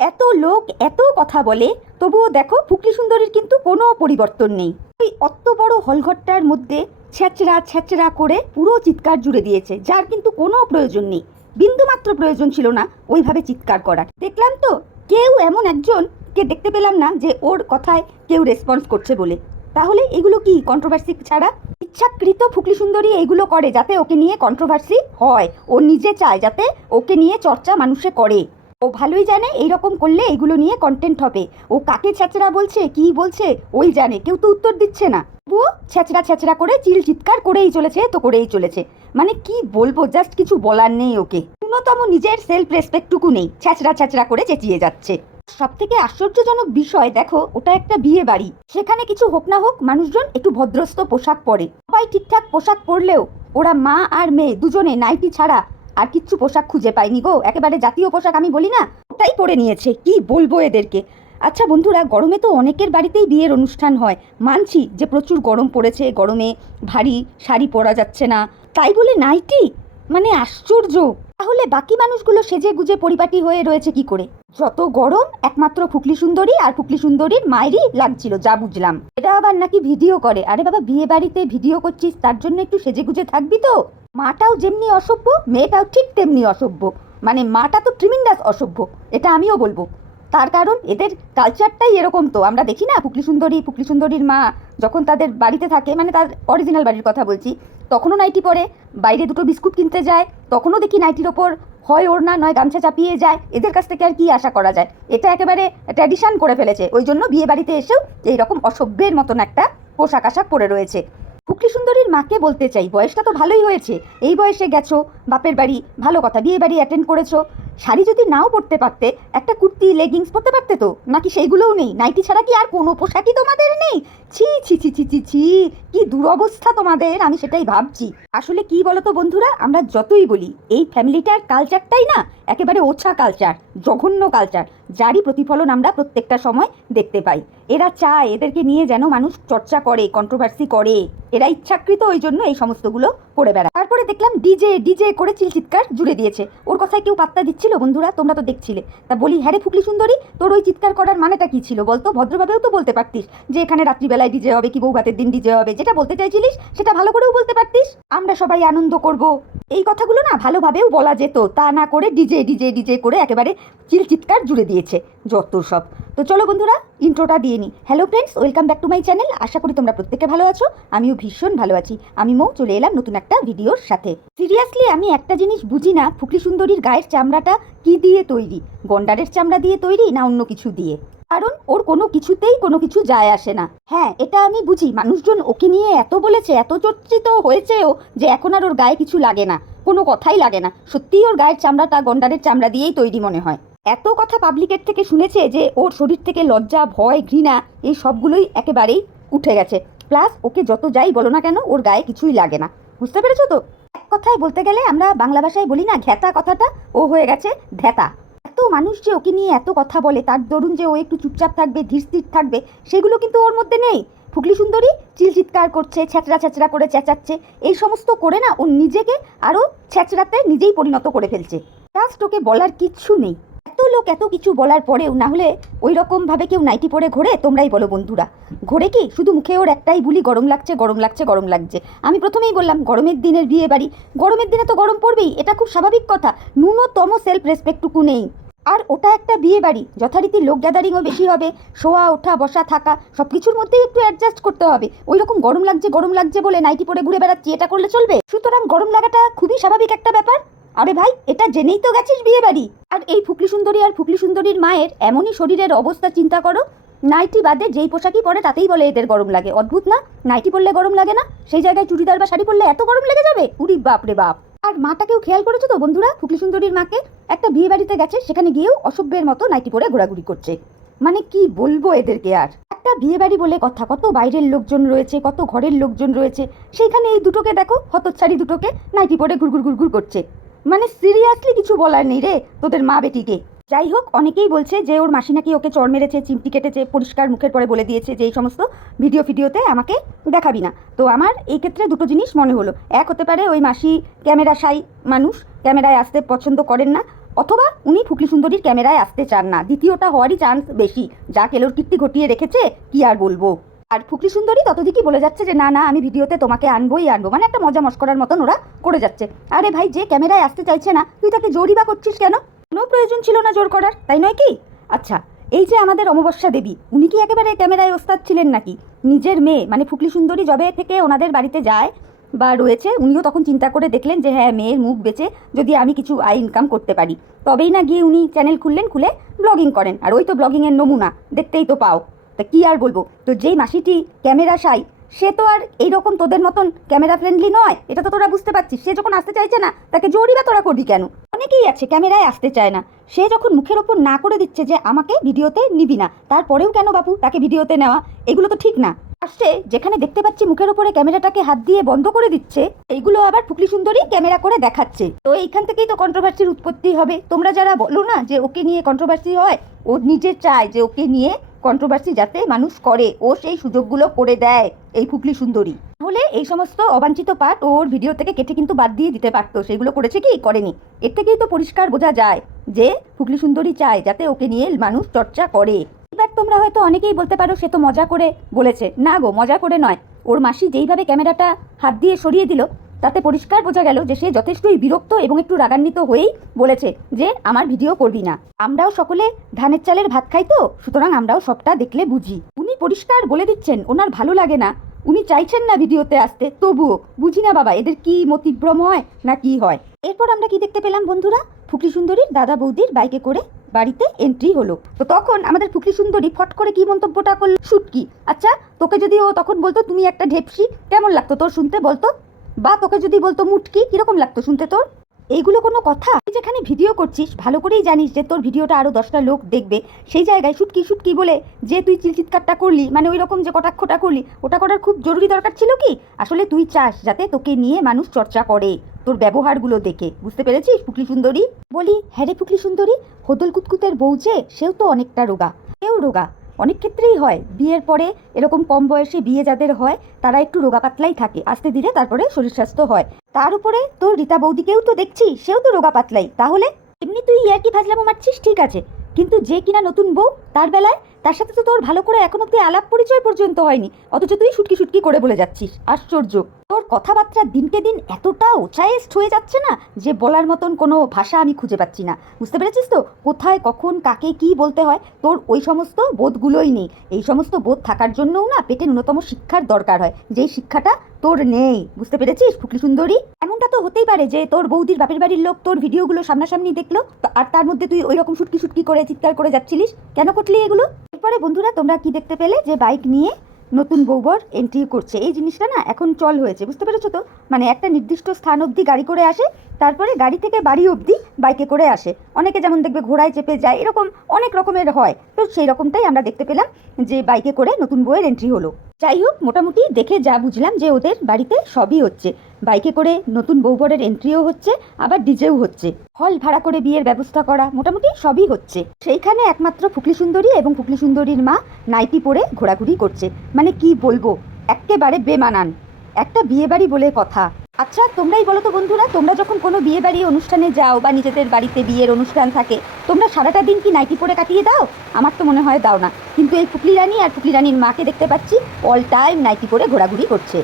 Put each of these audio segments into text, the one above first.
এত লোক এত কথা বলে, তবুও দেখো ফুকলি সুন্দরীর কিন্তু কোনো পরিবর্তন নেই। ওই অত বড় হলঘরটার মধ্যে ছ্যাঁচড়া ছ্যাঁচড়া করে পুরো চিৎকার জুড়ে দিয়েছে, যার কিন্তু কোনো প্রয়োজন নেই। বিন্দুমাত্র প্রয়োজন ছিল না ওইভাবে চিৎকার করার। দেখলাম তো কেউ এমন একজনকে দেখতে পেলাম না যে ওর কথায় কেউ রেসপন্স করছে বলে। তাহলে এগুলো কি কন্ট্রোভার্সি ছাড়া? ইচ্ছাকৃত ফুকলি সুন্দরী এইগুলো করে যাতে ওকে নিয়ে কন্ট্রোভার্সি হয়। ও নিজে চায় যাতে ওকে নিয়ে চর্চা মানুষে করে। ও ভালোই জানে এইরকম করলে এইগুলো নিয়ে কন্টেন্ট হবে। ও কাকে ছ্যাঁচড়া বলছে কি বলছে ওই জানে, কেউ তো উত্তর দিচ্ছে না। ও ছ্যাঁচড়া ছ্যাঁচড়া করে চিল চিৎকার করেই চলেছে তো করেই চলেছে। মানে কি বলবো, জাস্ট কিছু বলার নেই ওকে। ন্যূনতম নিজের সেলফ রেসপেক্টটুকু নেই, ছ্যাঁচড়া ছ্যাঁচড়া করে চেঁচিয়ে যাচ্ছে। সব থেকে আশ্চর্যজনক বিষয় দেখো, ওটা একটা বিয়ে বাড়ি। সেখানে কিছু হোক না হোক মানুষজন একটু ভদ্রস্থ পোশাক পরে। সবাই ঠিকঠাক পোশাক পরলেও ওরা মা আর মেয়ে দুজনে নাইটি ছাড়া আর কিচ্ছু পোশাক খুঁজে পাইনি গো। একেবারে জাতীয় পোশাক আমি বলি না, ওটাই পরে নিয়েছে। কি বলবো এদেরকে। আচ্ছা বন্ধুরা, গরমে তো অনেকের বাড়িতেই বিয়ের অনুষ্ঠান হয়, মানছি যে প্রচুর গরম পড়েছে, গরমে ভারী শাড়ি পরা যাচ্ছে না, তাই বলে নাইটি? মানে আশ্চর্য। তাহলে বাকি মানুষগুলো সেজে গুজে পরিপাটি হয়ে রয়েছে কি করে? যত গরম একমাত্র ফুকলি সুন্দরী আর ফুকলি সুন্দরীর মায়েরই লাগছিল, যা বুঝলাম। এটা আবার নাকি ভিডিও করে। আরে বাবা, বিয়ে বাড়িতে ভিডিও করছিস, তার জন্য একটু সেজে গুজে থাকবি তো। মাটাও যেমনি অসভ্য, মেয়েটাও ঠিক তেমনি অসভ্য। মানে মাটা তো ট্রিমিন্ডাস অসভ্য, এটা আমিও বলবো। তার কারণ এদের কালচারটাই এরকম। তো আমরা দেখি না ফুকলি সুন্দরীর মা যখন তাদের বাড়িতে থাকে, মানে তার অরিজিনাল বাড়ির কথা বলছি, তখনও নাইটি পরে। বাইরে দুটো বিস্কুট কিনতে যায়, তখনও দেখি নাইটির ওপর হয় ওড়না নয় গামছা চাপিয়ে যায়। এদের কাছ থেকে আর কি আশা করা যায়? এটা একেবারে ট্র্যাডিশন করে ফেলেছে। ওই জন্য বিয়ে বাড়িতে এসেও এইরকম অসভ্যের মতন একটা পোশাক আশাক পরে রয়েছে। ফুকলি সুন্দরীর মাকে বলতে চাই, বয়সটা তো ভালোই হয়েছে, এই বয়সে গেছো বাপের বাড়ি, ভালো কথা, বিয়ে বাড়ি অ্যাটেন্ড করেছো। শাড়ি যদি নাও পরতে পারতে, একটা কুর্তি লেগিংস পরতে পারতে তো, নাকি সেইগুলোও নেই? নাইটি ছাড়া কি আর কোনো পোশাকই তোমাদের নেই? ছি ছি ছি ছি ছি ছি, কি দুরবস্থা তোমাদের, আমি সেটাই ভাবছি। আসলে কি বলতো বন্ধুরা, আমরা যতই বলি এই ফ্যামিলিটার কালচারটাই না একেবারে ওছা কালচার, জঘন্য কালচার, যারই প্রতিফলন আমরা প্রত্যেকটা সময় দেখতে পাই। এরা চায় এদেরকে নিয়ে যেন মানুষ চর্চা করে, কন্ট্রোভার্সি করে। এরা ইচ্ছাকৃত ওই জন্য এই সমস্তগুলো করে বেড়ায়। তারপরে দেখলাম ডিজে ডিজে করে চিৎকার জুড়ে দিয়েছে। ওর কথায় কেউ পাত্তা দিচ্ছিল বন্ধুরা? তোমরা তো দেখছিলে। তা বলি, হ্যাঁ রে ফুকলি সুন্দরী, তোর ওই চিৎকার করার মানেটা কি ছিল বলতো? ভদ্রভাবেও তো বলতে পারতিস যে এখানে রাত্রিবেলায় ডিজে হবে কি বউ ভাতের দিন ডিজে হবে। যেটা বলতে চাইছিলিস সেটা ভালো করেও বলতে পারতিস, আমরা সবাই আনন্দ করব, এই কথাগুলো না ভালোভাবেও বলা যেত। তা না করে ডিজে ডিজে ডিজে করে একেবারে চিৎকার জুড়ে দিয়েছে যত সব। তো চলো বন্ধুরা, ইন্ট্রোটা দিয়ে নিই। Hello friends, welcome back to my channel. আশা করি তোমরা প্রত্যেকে ভালো আছো, আমিও ভীষণ ভালো আছি। আমি মৌ চলে এলাম নতুন একটা ভিডিওর সাথে। সিরিয়াসলি আমি একটা জিনিস বুঝি না, ফুকলি সুন্দরীর গায়ের চামড়াটা কি দিয়ে তৈরি? গন্ডারের চামড়া দিয়ে তৈরি না অন্য কিছু দিয়ে? কারণ ওর কোনো কিছুতেই কোনো কিছু যায় আসে না। হ্যাঁ, এটা আমি বুঝি, মানুষজন ওকে নিয়ে এত বলেছে, এত চর্চিত হয়েছেও যে এখন আর ওর গায়ে কিছু লাগে না, কোনো কথাই লাগে না। সত্যিই ওর গায়ের চামড়াটা গন্ডারের চামড়া দিয়েই তৈরি মনে হয়। এত কথা পাবলিকের থেকে শুনেছে যে ওর শরীর থেকে লজ্জা ভয় ঘৃণা এই সবগুলোই একেবারেই উঠে গেছে। প্লাস ওকে যত যাই বলো না কেন, ওর গায়ে কিছুই লাগে না। বুঝতে পেরেছো তো? এক কথায় বলতে গেলে আমরা বাংলা ভাষায় বলি না ঘ্যাতা কথাটা, ও হয়ে গেছে ধ্যাতা। এত মানুষ যে ওকে নিয়ে এত কথা বলে, তার দরুন যে ও একটু চুপচাপ থাকবে, ধীর স্থির থাকবে, সেগুলো কিন্তু ওর মধ্যে নেই। ফুকলি সুন্দরী চিৎকার করছে, ছ্যাঁচড়া ছ্যাঁচড়া করে চেঁচাচ্ছে, এই সমস্ত করে না ও নিজেকে আরও ছ্যাঁচড়াতে নিজেই পরিণত করে ফেলছে। জাস্ট ওকে বলার কিচ্ছু নেই। এত লোক এত কিছু বলার পরেও না হলে ওই রকমভাবে কেউ নাইটি পরে ঘোরে? তোমরাই বলো বন্ধুরা, ঘোরে কি? শুধু মুখে ওর একটাই বুলি, গরম লাগছে গরম লাগছে গরম লাগছে। আমি প্রথমেই বললাম গরমের দিনের বিয়ে বাড়ি, গরমের দিনে তো গরম পড়বেই, এটা খুব স্বাভাবিক কথা। ন্যূনতম সেলফ রেসপেক্টটুকু নেই। আর ওটা একটা বিয়ে বাড়ি, যথারীতি লোক গ্যাদারিংও বেশি হবে, শোয়া ওঠা বসা থাকা সব কিছুর মধ্যেই একটু অ্যাডজাস্ট করতে হবে। ওই রকম গরম লাগছে বলে নাইটি পরে ঘুরে বেড়াচ্ছি, এটা করলে চলবে? সুতরাং গরম লাগাটা খুবই স্বাভাবিক একটা ব্যাপার। আরে ভাই, এটা জেনেই তো গেছিস বিয়ে বাড়ি। আর এই ফুকলি সুন্দরী আর ফুকলি সুন্দরীর মায়ের এমনই শরীরের অবস্থা চিন্তা করো, নাইটি বাদে যেই পোশাকই পরে তাতেই বলে এদের গরম লাগে। অদ্ভুত না? নাইটি পরলে গরম লাগে না, সেই জায়গায় চুড়িদার বা শাড়ি পরলে এত গরম লেগে যাবে? উরি বাপ রে বাপ। আর মাটাকেও খেয়াল করেছো তো বন্ধুরা? ফুকলি সুন্দরীর মাকে একটা বিয়ে বাড়িতে গেছে, সেখানে গিয়েও অসভ্যের মতো নাইটি পরে ঘোরাঘুরি করছে। মানে কি বলবো এদেরকে আর। একটা বিয়ে বাড়ি বলে কথা, কত বাইরের লোকজন রয়েছে, কত ঘরের লোকজন রয়েছে, সেইখানে এই দুটোকে দেখো, হতচ্ছাড়ি দুটোকে নাইটি পরে ঘুরঘুর ঘুরঘুর করছে। মানে সিরিয়াসলি কিছু বলার নেই রে তোদের মা বেটিকে। যাই হোক, অনেকেই বলছে যে ওর মাসি নাকি ওকে চড় মেরেছে, চিমটি কেটেছে, পরিষ্কার মুখের পরে বলে দিয়েছে যে এই সমস্ত ভিডিওতে আমাকে দেখাবি না। তো আমার এই ক্ষেত্রে দুটো জিনিস মনে হলো। এক হতে পারে ওই মাসি ক্যামেরা শাই মানুষ, ক্যামেরায় আসতে পছন্দ করেন না। অথবা উনি ফুকলি সুন্দরীর ক্যামেরায় আসতে চান না, দ্বিতীয়টা হওয়ারই চান্স বেশি। যা কেলোর কীর্তি ঘটিয়ে রেখেছে কি আর বলবো। আর ফুকলি সুন্দরী ততদিকই বলে যাচ্ছে যে না না আমি ভিডিওতে তোমাকে আনবোই আনবো, মানে একটা মজা মস্করার মতন ওরা করে যাচ্ছে। আরে ভাই, যে ক্যামেরায় আসতে চাইছে না তুই তাকে জোরই বা করছিস কেন? কোনো প্রয়োজন ছিল না জোর করার, তাই নয় কি? আচ্ছা, এই যে আমাদের অমাবস্যা দেবী, উনি কি একেবারে ক্যামেরায় ওস্তাদ ছিলেন নাকি? নিজের মেয়ে মানে ফুকলি সুন্দরী যবে থেকে ওনাদের বাড়িতে যায় বা রয়েছে, উনিও তখন চিন্তা করে দেখলেন যে হ্যাঁ, মেয়ের মুখ বেচে যদি আমি কিছু আয় ইনকাম করতে পারি, তবেই না গিয়ে উনি চ্যানেল খুললেন, খুলে ব্লগিং করেন। আর ওই তো ব্লগিংয়ের নমুনা, দেখতেই তো পাও। তা কী আর বলবো। তো যেই মাসিটি ক্যামেরা সাই, সে তো আর এইরকম তোদের মতন ক্যামেরা ফ্রেন্ডলি নয়, এটা তো তোরা বুঝতে পারছিস। সে যখন আসতে চাইছে না, তাকে জোরই বা তোরা করবি কেন? অনেকেই আছে ক্যামেরায় আসতে চায় না, সে যখন মুখের ওপর না করে দিচ্ছে যে আমাকে ভিডিওতে নিবি না, তারপরেও কেন বাপু তাকে ভিডিওতে নেওয়া? এগুলো তো ঠিক না। আসছে যেখানে দেখতে পাচ্ছি মুখের ওপরে ক্যামেরাটাকে হাত দিয়ে বন্ধ করে দিচ্ছে, এইগুলো আবার ফুকলি সুন্দরী ক্যামেরা করে দেখাচ্ছে। তো এইখান থেকেই তো কন্ট্রোভার্সির উৎপত্তি হবে। তোমরা যারা বলো না যে ওকে নিয়ে কন্ট্রোভার্সি হয়, ও নিজে চায় যে ওকে নিয়ে কন্ট্রোভার্সি যাতে মানুষ করে, ও সেই সুযোগগুলো করে দেয় এই ফুকলি সুন্দরী। তাহলে এই সমস্ত অবাঞ্ছিত পার্ট ওর ভিডিও থেকে কেটে কিন্তু বাদ দিয়ে দিতে পারতো, সেগুলো করেছে কি করেনি। এর থেকেই তো পরিষ্কার বোঝা যায় যে ফুকলি সুন্দরী চায় যাতে ওকে নিয়ে মানুষ চর্চা করে। এবার তোমরা হয়তো অনেকেই বলতে পারো সে তো মজা করে বলেছে। না গো, মজা করে নয়। ওর মাসি যেইভাবে ক্যামেরাটা হাত দিয়ে সরিয়ে দিল, তাতে পরিষ্কার বোঝা গেল যে সে যথেষ্টই বিরক্ত এবং একটু রাগান্বিত হয়েই বলেছে যে আমার ভিডিও করবি না। আমরাও সকলে ধানের চালের ভাত খাই, তো সুতরাং আমরাও সবটা দেখলে বুঝি। উনি পরিষ্কার বলে দিচ্ছেন ওনার ভালো লাগে না, উনি চাইছেন না ভিডিওতে আসতে, তবুও বুঝি না বাবা এদের কি মতিভ্রম হয় না কি হয়। এরপর আমরা কি দেখতে পেলাম বন্ধুরা, ফুকলি সুন্দরীর দাদা বৌদির বাইকে করে বাড়িতে এন্ট্রি হলো। তো তখন আমাদের ফুকলি সুন্দরী ফট করে কি মন্তব্যটা করলো, শুটকি। আচ্ছা, তোকে যদি ও তখন বলতো তুমি একটা ঢেপসি, কেমন লাগতো তোর শুনতে বলতো? বা তোকে যদি বলতো মুটকি, কিরকম লাগতো শুনতে তোর? এইগুলো কোনো কথা? তুই যেখানে ভিডিও করছিস ভালো করেই জানিস যে তোর ভিডিওটা আরও 10টা লোক দেখবে, সেই জায়গায় শুটকি শুটকি বলে যে তুই চিৎকারটা করলি, মানে ওই রকম যে কটাক্ষটা করলি, ওটা করার খুব জরুরি দরকার ছিল কি? আসলে তুই চাস যাতে তোকে নিয়ে মানুষ চর্চা করে তোর ব্যবহারগুলো দেখে, বুঝতে পেরেছিস ফুকলি সুন্দরী? বলি হ্যাঁ রে ফুকলি সুন্দরী, হদল কুতকুতের বউ যে, সেও তো অনেকটা রোগা। কেউ রোগা অনেক ক্ষেত্রেই হয়, বিয়ের পরে এরকম কম বয়সে বিয়ে যাদের হয় তারা একটু রোগা পাতলাই থাকে, আস্তে ধীরে তারপরে শরীর স্বাস্থ্য হয়। তার উপরে তোর রীতা বৌদিকেও তো দেখছি, সেও তো রোগা পাতলাই। তাহলে এমনি তুই ইয়ার্কি ফাজলামো মারছিস ঠিক আছে, কিন্তু যে কিনা নতুন বউ তার বেলায় তার সাথে তো তোর ভালো করে এখন অব্দি আলাপ পরিচয় পর্যন্ত হয়নি, অথচ তুই শুটকি শুটকি করে বলে যাচ্ছিস। আশ্চর্য, তোর কথাবার্তা দিনকে দিন এতটা ওচায়েস্ট হয়ে যাচ্ছে না যে বলার মতন কোনো ভাষা আমি খুঁজে পাচ্ছি না, বুঝতে পেরেছিস তো? কোথায় কখন কাকে কি বলতে হয় তোর ওই সমস্ত বোধগুলোই নেই। এই সমস্ত বোধ থাকার জন্যও না পেটে ন্যূনতম শিক্ষার দরকার হয়, যেই শিক্ষাটা তোর নেই, বুঝতে পেরেছিস ফুকলি সুন্দরী? এমনটা তো হতেই পারে যে তোর বৌদির বাপের বাড়ির লোক তোর ভিডিওগুলো সামনাসামনি দেখলো, আর তার মধ্যে তুই ওই রকম শুটকি শুটকি করে চিৎকার করে যাচ্ছিলিস, কেন করলি এগুলো? এরপরে বন্ধুরা তোমরা কি দেখতে পেলে যে বাইক নিয়ে নতুন বৌবর এন্ট্রি করছে। এই জিনিসটা না এখন চল হয়েছে, বুঝতে পেরেছো তো? মানে একটা নির্দিষ্ট স্থান অবধি গাড়ি করে আসে, তারপরে গাড়ি থেকে বাড়ি অবধি বাইকে করে আসে। অনেকে যেমন দেখবে ঘোড়ায় চেপে যায়, এরকম অনেক রকমের হয়। তো সেই রকমটাই আমরা দেখতে পেলাম যে বাইকে করে নতুন বউয়ের এন্ট্রি হলো। যাই হোক, মোটামুটি দেখে যা বুঝলাম যে ওদের বাড়িতে সবই হচ্ছে, বাইকে করে নতুন বৌবরের এন্ট্রিও হচ্ছে, আবার ডিজেও হচ্ছে, হল ভাড়া করে বিয়ের ব্যবস্থা করা, মোটামুটি সবই হচ্ছে। সেইখানে একমাত্র ফুকলি সুন্দরী এবং ফুকলি সুন্দরীর মা নাইটি পরে ঘোরাঘুরি করছে। মানে কি বলবো, একেবারে বেমানান একটা বিয়ে বাড়ি বলে কথা। আচ্ছা তোমরাই বলো তো বন্ধুরা, তোমরা যখন কোনো বিয়ে বাড়ি অনুষ্ঠানে যাও বা নিজেদের বাড়িতে বিয়ের অনুষ্ঠান থাকে, তোমরা সারাটা দিন কি নাইটি পরে কাটিয়ে দাও? আমার তো মনে হয় দাও না। কিন্তু এই ফুকলি রানী আর ফুকলি রানীর মাকে দেখতে পাচ্ছি অল টাইম নাইটি পরে ঘোরাঘুরি করছে।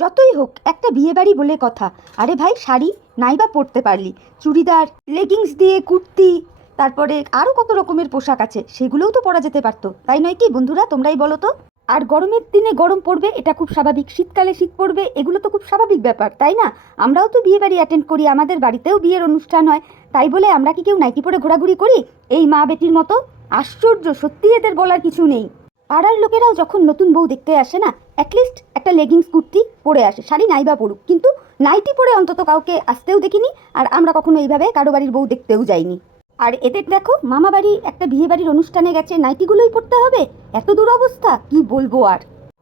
যতই হোক একটা বিয়ে বাড়ি বলে কথা। আরে ভাই, শাড়ি নাই বা পরতে পারলি, চুড়িদার, লেগিংস দিয়ে কুর্তি, তারপরে আরও কত রকমের পোশাক আছে, সেগুলোও তো পরা যেতে পারতো, তাই নয় কি বন্ধুরা? তোমরাই বলো তো। আর গরমের দিনে গরম পড়বে, এটা খুব স্বাভাবিক, শীতকালে শীত পড়বে, এগুলো তো খুব স্বাভাবিক ব্যাপার, তাই না? আমরাও তো বিয়ে বাড়ি অ্যাটেন্ড করি, আমাদের বাড়িতেও বিয়ের অনুষ্ঠান হয়, তাই বলে আমরা কি কেউ নাইটি পরে ঘোরাঘুরি করি এই মা বেটির মতো? আশ্চর্য, সত্যি এদের বলার কিছু নেই। পাড়ার লোকেরাও যখন নতুন বউ দেখতে আসে না, অ্যাটলিস্ট একটা লেগিংস কুর্তি পরে আসে, শাড়ি নাই বা পড়ুক, কিন্তু নাইটি পরে অন্তত কাউকে আসতেও দেখিনি। আর আমরা কখনো এইভাবে কারো বাড়ির বউ দেখতেও যাইনি। আর এদের দেখো, মামা বাড়ি একটা বিয়ে বাড়ির অনুষ্ঠানে গেছে, নাইটিগুলোই পরতে হবে, এত দূর অবস্থা, কি বলবো আর।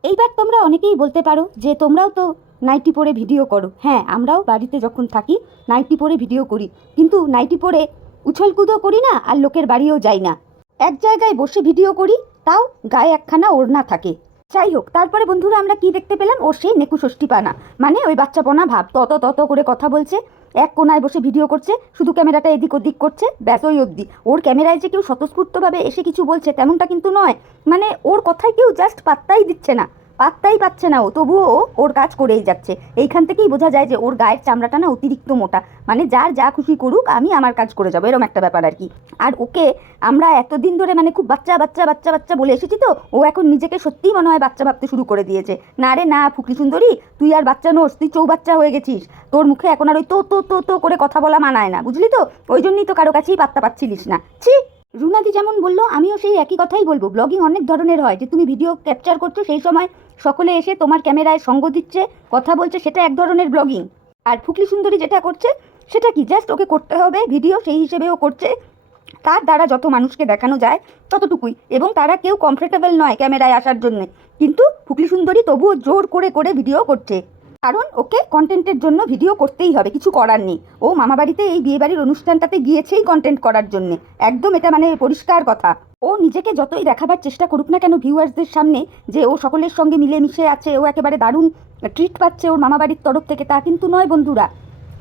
এইবার তোমরা অনেকেই বলতে পারো যে তোমরাও তো নাইটি পরে ভিডিও করো। হ্যাঁ, আমরাও বাড়িতে যখন থাকি নাইটি পরে ভিডিও করি, কিন্তু নাইটি পরে উছলকুদো করি না, আর লোকের বাড়িও যাই না, এক জায়গায় বসে ভিডিও করি, তাও গায়ে একখানা ওড়না থাকে। যাই হোক, তারপরে বন্ধুরা আমরা কি দেখতে পেলাম, ওর সেই নেকু ষষ্ঠীপানা, মানে ওই বাচ্চাপনা ভাব, তত করে কথা বলছে, এক কোনায় বসে ভিডিও করছে, শুধু ক্যামেরাটা এদিক ওদিক করছে, ব্যাস ওই অবধি। ওর ক্যামেরায় যে কেউ স্বতঃস্ফূর্তভাবে এসে কিছু বলছে তেমনটা কিন্তু নয়, মানে ওর কথায় কেউ জাস্ট পাত্তাই দিচ্ছে না, পাত্তাই পাচ্ছে না ও, তবুও ও ওর কাজ করেই যাচ্ছে। এইখান থেকেই বোঝা যায় যে ওর গায়ের চামড়াটা না অতিরিক্ত মোটা, মানে যার যা খুশি করুক আমি আমার কাজ করে যাবো, এরকম একটা ব্যাপার আর কি। আর ওকে আমরা এতদিন ধরে মানে খুব বাচ্চা বাচ্চা বাচ্চা বাচ্চা বলে এসেছি, তো ও এখন নিজেকে সত্যিই মনে হয় বাচ্চা ভাবতে শুরু করে দিয়েছে। না রে না ফুকলি সুন্দরী, তুই আর বাচ্চা নোস, তুই চৌবাচ্চা হয়ে গেছিস, তোর মুখে এখন আর ওই তো করে কথা বলা মানায় না, বুঝলি তো? ওই জন্যই তো কারো কাছেই পাত্তা পাচ্ছিলিস না। ছি। রুনাদি যেমন বললো আমিও সেই একই কথাই বলবো, ব্লগিং অনেক ধরনের হয়, যে তুমি ভিডিও ক্যাপচার করছো সেই সময় সকলে এসে তোমার ক্যামেরায় সঙ্গ দিচ্ছে, কথা বলছে, সেটা এক ধরনের ব্লগিং। আর ফুকলি সুন্দরী যেটা করছে সেটা কি, জাস্ট ওকে করতে হবে ভিডিও, সেই হিসেবেও করছে, তার দ্বারা যত মানুষকে দেখানো যায় ততটুকুই, এবং তারা কেউ কমফোর্টেবল নয় ক্যামেরায় আসার জন্য, কিন্তু ফুকলি সুন্দরী তবুও জোর করে করে ভিডিও করছে, কারণ ওকে কন্টেন্টের জন্য ভিডিও করতেই হবে, কিছু করার নেই। ও মামাবাড়িতে এই বিয়েবাড়ির অনুষ্ঠানটাতে গিয়েছেই কন্টেন্ট করার জন্যে, একদম এটা মানে পরিষ্কার কথা। ও নিজেকে যতই দেখাবার চেষ্টা করুক না কেন ভিউয়ার্সদের সামনে যে ও সকলের সঙ্গে মিলেমিশে আছে, ও একেবারে দারুণ ট্রিট পাচ্ছে ওর মামাবাড়ির তরফ থেকে, তা কিন্তু নয় বন্ধুরা।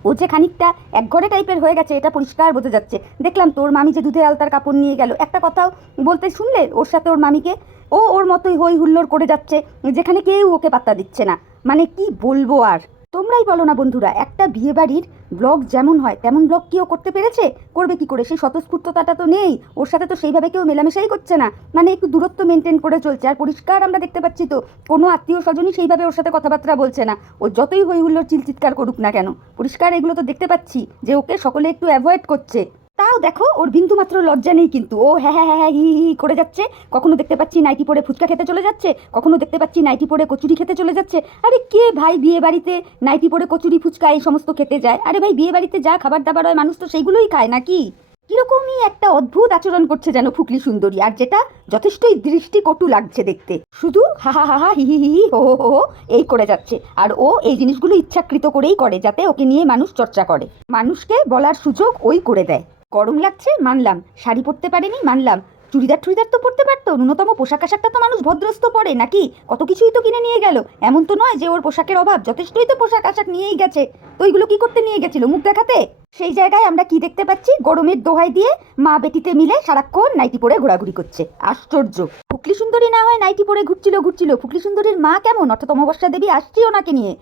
ও যে খানিকটা একঘরে টাইপের হয়ে গেছে এটা পরিষ্কার বোঝা যাচ্ছে। দেখলাম তোর মামি যে দুধে আলতার কাপড় নিয়ে গেল, একটা কথাও বলতে শুনলে ওর সাথে ওর মামিকে? ও ওর মতোই হই হুল্লোড় করে যাচ্ছে, যেখানে কেউ ওকে পাত্তা দিচ্ছে না। মানে কি বলবো আর, তোমরাই বলো না বন্ধুরা, একটা বিয়েবাড়ির ব্লগ যেমন হয় তেমন ব্লগ কি ও করতে পেরেছে? করবে কি করে? সেই স্বতঃস্ফূর্ততাটা তো নেই ওর সাথে, তো সেইভাবে কেউ মেলামেশাই করছে না, মানে একটু দূরত্ব মেনটেন করে চলছে। আর পরিষ্কার আমরা দেখতে পাচ্ছি তো কোনো আত্মীয় স্বজনই সেইভাবে ওর সাথে কথাবার্তা বলছে না, ও যতই হই হুল্লোড় চিৎকার করুক না কেন, পরিষ্কার এগুলো তো দেখতে পাচ্ছি যে ওকে সকলে একটু অ্যাভয়েড করছে। তাও দেখো ওর বিন্দু মাত্র লজ্জা নেই, কিন্তু ও হ্যাঁ হ্যাঁ হ্যাঁ হি হি করে যাচ্ছে। কখনো দেখতে পাচ্ছি নাইটি পরে ফুচকা খেতে চলে যাচ্ছে, কখনো দেখতে পাচ্ছি নাইটি পরে কচুরি খেতে চলে যাচ্ছে। আরে কে ভাই বিয়ে বাড়িতে নাইটি পরে কচুরি ফুচকা এই সমস্ত খেতে যায়? আরে ভাই বিয়ে বাড়িতে যা খাবার দাবার হয় মানুষ তো সেইগুলোই খায় নাকি? কিরকমই একটা অদ্ভুত আচরণ করছে যেন ফুকলি সুন্দরী, আর যেটা যথেষ্টই দৃষ্টিকটু লাগছে দেখতে, শুধু হা হা হা হা হি হি হি হো হো হো এই করে যাচ্ছে। আর ও এই জিনিসগুলো ইচ্ছাকৃত করেই করে, যাতে ওকে নিয়ে মানুষ চর্চা করে, মানুষকে বলার সুযোগ ওই করে দেয়। গরম লাগছে মানলাম, শাড়ি পরতে পারেনি মানলাম, চুড়িদার টুড়িদার তো পরতে পারতো, ন্যূনতম পোশাক আশাকটা তো মানুষ ভদ্রস্ত পরে নাকি? কত কিছুই তো কিনে নিয়ে গেল, এমন তো নয় যে ওর পোশাকের অভাব, যথেষ্টই তো পোশাক আশাক নিয়েই গেছে। তো ওইগুলো কি করতে নিয়ে গেছিল? মুখ দেখাতে? সেই জায়গায় আমরা কি দেখতে পাচ্ছি, গরমের দোহাই দিয়ে মা বেটিতে মিলে সারাক্ষণ নাইটি পরে ঘোরাঘুরি করছে। আশ্চর্য। ফুকলি সুন্দরী না হয় নাইটি পরে ঘুরছিল, ফুকলি সুন্দরীর মা কেমন, অর্থাৎ অমাবস্যা দেবী আসছি ওনাকে নিয়ে,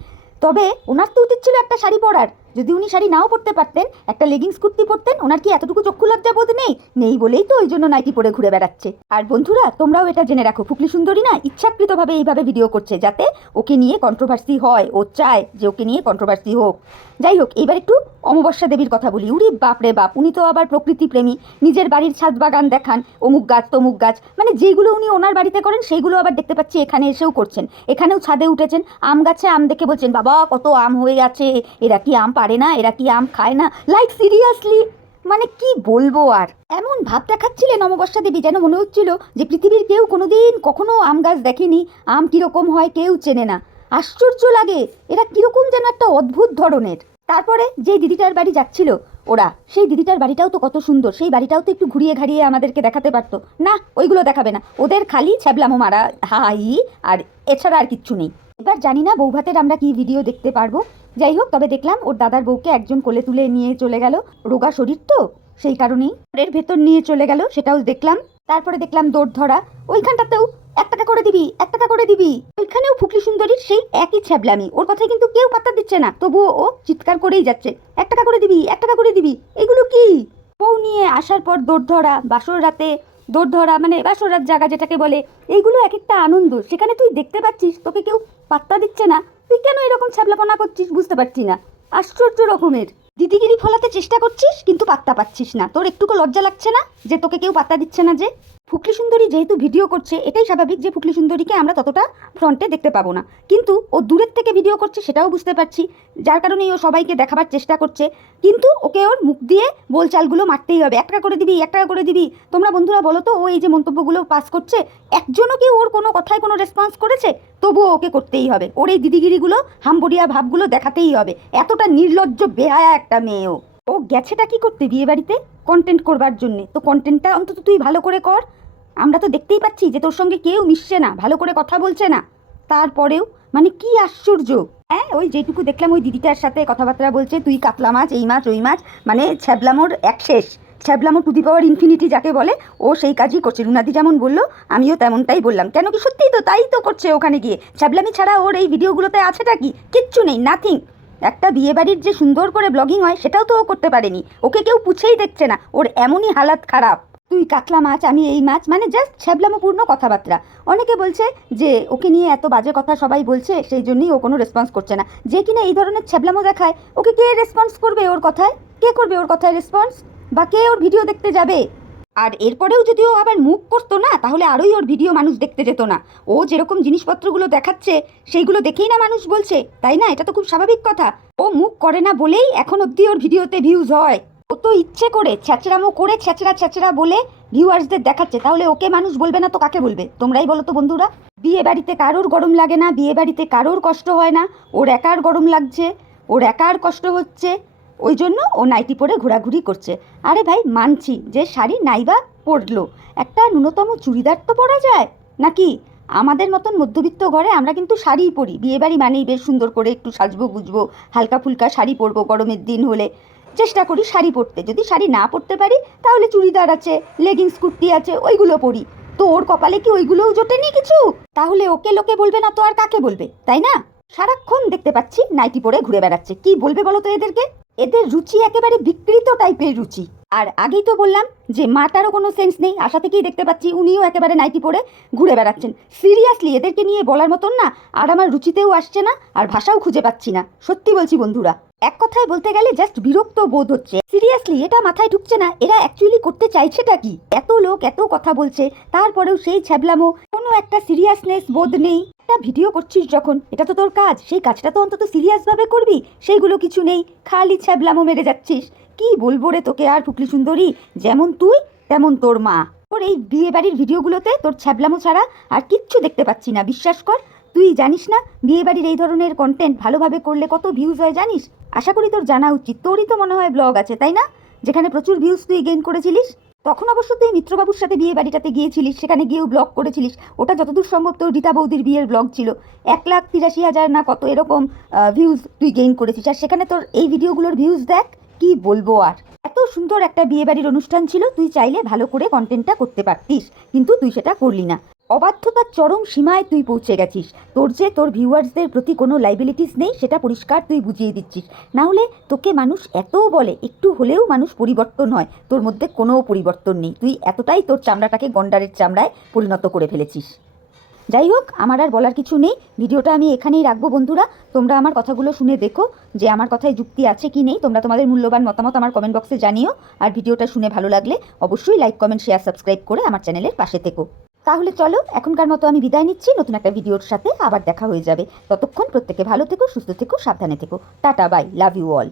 তবে ওনার তো উচিত ছিল একটা শাড়ি পরার। যদি উনি শাড়ি নাও পরতে পারতেন, একটা লেগিংস কুর্তি পরতেন। ওনার কি এতটুকু চক্ষু লজ্জা বোধ নেই? নেই বলেই তো ওই জন্য নাইটি পরে ঘুরে বেড়াচ্ছে। আর বন্ধুরা তোমরাও এটা জেনে রাখো, ফুকলি সুন্দরী না ইচ্ছাকৃতভাবে এইভাবে ভিডিও করছে, যাতে ওকে নিয়ে কন্ট্রোভার্সি হয়, ও চায় যে ওকে নিয়ে কন্ট্রোভার্সি হোক। যাই হোক, এবার একটু অমাবস্যা দেবীর কথা বলি। উরি বাপ রে বাপ, উনি তো আবার প্রকৃতি প্রেমী, নিজের বাড়ির ছাদ বাগান দেখান, অমুক গাছ তমুক গাছ, মানে যেগুলো উনি ওনার বাড়িতে করেন সেইগুলো আবার দেখতে পাচ্ছি এখানে এসেও করছেন। এখানেও ছাদে উঠেছেন, আম গাছে আম দেখে বলছেন বাবা কত আম হয়ে আছে, এরা কি আম পারে না, এরা কি আম খায় না? লাইক সিরিয়াসলি, মানে কি বলবো আর, এমন ভাব দেখাচ্ছিলেন অমাবস্যা দেবী যেন মনে হচ্ছিল যে পৃথিবীর কেউ কোনোদিন কখনো আম গাছ দেখেনি, আম কিরকম হয় কেউ চেনে না। আশ্চর্য লাগে, এরা কিরকম যেন একটা অদ্ভুত ধরনের। তারপরে যে দিদিটার বাড়ি যাচ্ছিল ওরা, সেই দিদিটার বাড়িটাও তো কত সুন্দর, সেই বাড়িটাও তো একটু ঘুরিয়ে ঘাড়িয়ে আমাদেরকে দেখাতে পারতো না, ওইগুলো দেখাবে না, ওদের খালি ছ্যাবলামো মারা হাই, আর এছাড়া আর কিচ্ছু নেই। এবার জানি না বৌভাতের আমরা কি ভিডিও দেখতে পারবো। যাই হোক, তবে দেখলাম ওর দাদার বউকে একজন কোলে তুলে নিয়ে চলে গেল, রোগা শরীর তো সেই কারণেই এর ভেতর নিয়ে চলে গেল, সেটাও দেখলাম। তারপরে দেখলাম দৌড় ধরা, ওইখানটাতেও 1 টাকা করে দিবি, 1 টাকা করে দিবি, ওইখানেও ফুকলি সুন্দরীর সেই একই ছ্যাবলামি, ওর কথায় কিন্তু কেউ পাত্তা দিচ্ছে না, তবুও ও চিৎকার করেই যাচ্ছে 1 টাকা করে দিবি, 1 টাকা করে দিবি। এগুলো কি? বউ নিয়ে আসার পর দৌড় ধরা, বাসর রাতে দৌড় ধরা, মানে বাসর রাত জাগা যেটাকে বলে, এইগুলো এক একটা আনন্দ। সেখানে তুই দেখতে পাচ্ছিস তোকে কেউ পাত্তা দিচ্ছে না, তুই কেন এরকম ছ্যাবলাপনা করছিস বুঝতে পারছি না। আশ্চর্য রকমের দিদিগিরি ফলাতে চেষ্টা করছিস কিন্তু পাত্তা পাচ্ছিস না, তোর একটুকু লজ্জা লাগছে না যে তোকে কেউ পাত্তা দিচ্ছে না? যে ফুকলি সুন্দরী যেহেতু ভিডিও করছে, এটাই স্বাভাবিক যে ফুকলি সুন্দরীকে আমরা ততটা ফ্রন্টে দেখতে পাবো না, কিন্তু ও দূরের থেকে ভিডিও করছে সেটাও বুঝতে পারছি, যার কারণেই ও সবাইকে দেখাবার চেষ্টা করছে। কিন্তু ওকে ওর মুখ দিয়ে বলচালগুলো মারতেই হবে, 1 টাকা করে দিবি, 1 টাকা করে দিবি। তোমরা বন্ধুরা বলো তো, ও এই যে মন্তব্যগুলো পাস করছে, একজনও কি ওর কোনো কথায় কোনো রেসপন্স করেছে? তবুও ওকে করতেই হবে, ওর এই দিদিগিরিগুলো হাম্বড়িয়া ভাবগুলো দেখাতেই হবে। এতটা নির্লজ্জ বেহায়া একটা মেয়ে ও। ও গেছেটা কি করতে বিয়ে বাড়িতে? কন্টেন্ট করবার জন্যে, তো কন্টেন্টটা অন্তত তুই ভালো করে কর। আমরা তো দেখতেই পাচ্ছি যে তোর সঙ্গে কেউ মিশছে না, ভালো করে কথা বলছে না, তারপরেও মানে কি আশ্চর্য। হ্যাঁ, ওই যেটুকু দেখলাম ওই দিদিটার সাথে কথাবার্তা বলছে, তুই কাতলা মাছ, এই মাছ, ওই মাছ, মানে ছ্যাবলামোর এক শেষ, ছ্যাবলামো টু দি পাওয়ার ইনফিনিটি যাকে বলে, ও সেই কাজই করছে। রুনাদি যেমন বললো আমিও তেমনটাই বললাম, কেন কি সত্যিই তো তাই তো করছে ওখানে গিয়ে। ছ্যাবলামি ছাড়া ওর এই ভিডিওগুলোতে আছেটা কি? কিচ্ছু নেই, নাথিং। একটা বিয়েবাড়ির যে সুন্দর করে ব্লগিং হয় সেটাও তো ও করতে পারেনি, ওকে কেউ পুছেই দেখছে না, ওর এমনই হালাত খারাপ। তুই কাতলা মাছ, আমি এই মাছ, মানে জাস্ট ছ্যাবলামোপূর্ণ কথাবার্তা। অনেকে বলছে যে ওকে নিয়ে এত বাজে কথা সবাই বলছে, সেই জন্যই ও কোনো রেসপন্স করছে না। যে কিনা এই ধরনের ছ্যাবলামো দেখায়, ওকে কে রেসপন্স করবে ওর কথায়? কে করবে ওর কথায় রেসপন্স? বা কে ওর ভিডিও দেখতে যাবে? আর এরপরেও যদি ও আবার মুখ করতো না, তাহলে আরোই ওর ভিডিও মানুষ দেখতে যেত না। ও যেরকম জিনিসপত্রগুলো দেখাচ্ছে সেইগুলো দেখেই না মানুষ বলছে, তাই না? এটা তো খুব স্বাভাবিক কথা। ও মুখ করে না বলেই এখন অবধি ওর ভিডিওতে ভিউজ হয়। ও তো ইচ্ছে করে ছ্যাচড়ামো করে ছ্যাচড়া ছ্যাচড়া বলে ভিউয়ার্সদের দেখাচ্ছে, তাহলে ওকে মানুষ বলবে না তো কাকে বলবে? তোমরাই বলো তো বন্ধুরা। বিয়ে বাড়িতে কারোর গরম লাগে না, বিয়ে বাড়িতে কারোর কষ্ট হয় না, ওর একার গরম লাগছে, ওর একার কষ্ট হচ্ছে, ওই জন্য ও নাইটি পরে ঘোরাঘুরি করছে। আরে ভাই, মানছি যে শাড়ি নাইবা পরলো, একটা ন্যূনতম চুড়িদার তো পরা যায় নাকি? আমাদের মতন মধ্যবিত্ত ঘরে আমরা কিন্তু শাড়িই পরি, বিয়েবাড়ি মানেই বেশ সুন্দর করে একটু সাজবো গুজবো, হালকা ফুলকা শাড়ি পরবো, গরমের দিন হলে চেষ্টা করি শাড়ি পরতে। যদি শাড়ি না পরতে পারি তাহলে চুড়িদার আছে, লেগিংস কুর্তি আছে, ওইগুলো পরি। তো ওর কপালে কি ওইগুলোও জোটেনি কিছু? তাহলে ওকে লোকে বলবে না তো আর কাকে বলবে, তাই না? সারাক্ষণ দেখতে পাচ্ছি নাইটি পরে ঘুরে বেড়াচ্ছে, কি বলবে বলো তো এদেরকে? এদের রুচি একেবারে বিকৃত টাইপের রুচি। আর আগেই তো বললাম যে মাটারও কোনো সেন্স নেই, আশা থেকেই দেখতে পাচ্ছি উনিও একেবারে নাইটি পরে ঘুরে বেড়াচ্ছেন। সিরিয়াসলি এদেরকে নিয়ে বলার মতন না, আর আমার রুচিতেও আসছে না, আর ভাষাও খুঁজে পাচ্ছি না, সত্যি বলছি বন্ধুরা। এক কথায় বলতে গেলে জাস্ট বিরক্ত বোধ হচ্ছে। সিরিয়াসলি এটা মাথায় ঢুকছে না, এরা অ্যাকচুয়ালি করতে চাইছেটা কি? এত লোক এত কথা বলছে, তারপরেও সেই ছ্যাবলামো, কোনো একটা সিরিয়াসনেস বোধ নেই। একটা ভিডিও করছিস যখন, এটা তো তোর কাজ, সেই কাজটা তো অন্তত সিরিয়াসভাবে করবি, সেইগুলো কিছু নেই, খালি ছ্যাবলামো মেরে যাচ্ছিস। কি বলবো রে তোকে আর, ফুকলি সুন্দরী, যেমন তুই তেমন তোর মা। তোর এই বিয়ে বাড়ির ভিডিওগুলোতে তোর ছ্যাবলামো ছাড়া আর কিচ্ছু দেখতে পাচ্ছি না, বিশ্বাস কর। তুই জানিস না বিয়ে বাড়ির এই ধরনের কন্টেন্ট ভালোভাবে করলে কত ভিউজ হয় জানিস? আশা করি তোর জানা উচিত, তোরই তো মনে হয় ব্লগ আছে তাই না, যেখানে প্রচুর ভিউজ তুই গেইন করেছিলিস। তখন অবশ্য তুই মিত্রবাবুর সাথে বিয়ে বাড়িটাতে গিয়েছিলিস, সেখানে গিয়েও ব্লগ করেছিলিস। ওটা যতদূর সম্ভব তোর রীতা বৌদির বিয়ের ব্লগ ছিল। 1,83,000 না কত এরকম ভিউজ তুই গেইন করেছিস, আর সেখানে তোর এই ভিডিওগুলোর ভিউজ দেখ, কি বলবো আর। এত সুন্দর একটা বিয়ে বাড়ির অনুষ্ঠান ছিল, তুই চাইলে ভালো করে কন্টেন্টটা করতে পারতিস, কিন্তু তুই সেটা করলি না। অবাধ্যতার চরম সীমায় তুই পৌঁছে গেছিস। তোর যে তোর ভিউয়ার্সদের প্রতি কোনো লাইবিলিটিস নেই সেটা পরিষ্কার তুই বুঝিয়ে দিচ্ছিস। না হলে তোকে মানুষ এত বলে, একটু হলেও মানুষ পরিবর্তন হয়, তোর মধ্যে কোনো পরিবর্তন নেই। তুই এতটাই তোর চামড়াটাকে গন্ডারের চামড়ায় পরিণত করে ফেলেছিস। যাই হোক, আমার আর বলার কিছু নেই, ভিডিওটা আমি এখানেই রাখবো বন্ধুরা। তোমরা আমার কথাগুলো শুনে দেখো যে আমার কথায় যুক্তি আছে কি নেই। তোমরা তোমাদের মূল্যবান মতামত আমার কমেন্ট বক্সে জানিও। আর ভিডিওটা শুনে ভালো লাগলে অবশ্যই লাইক, কমেন্ট, শেয়ার, সাবস্ক্রাইব করে আমার চ্যানেলের পাশে থেকো। তাহলে চলো, এখনকার মতো আমি বিদায় নিচ্ছি, নতুন একটা ভিডিওর সাথে আবার দেখা হয়ে যাবে। ততক্ষণ প্রত্যেকে ভালো থেকো, সুস্থ থেকো, সাবধানে থেকো। Tata, bye, love you all.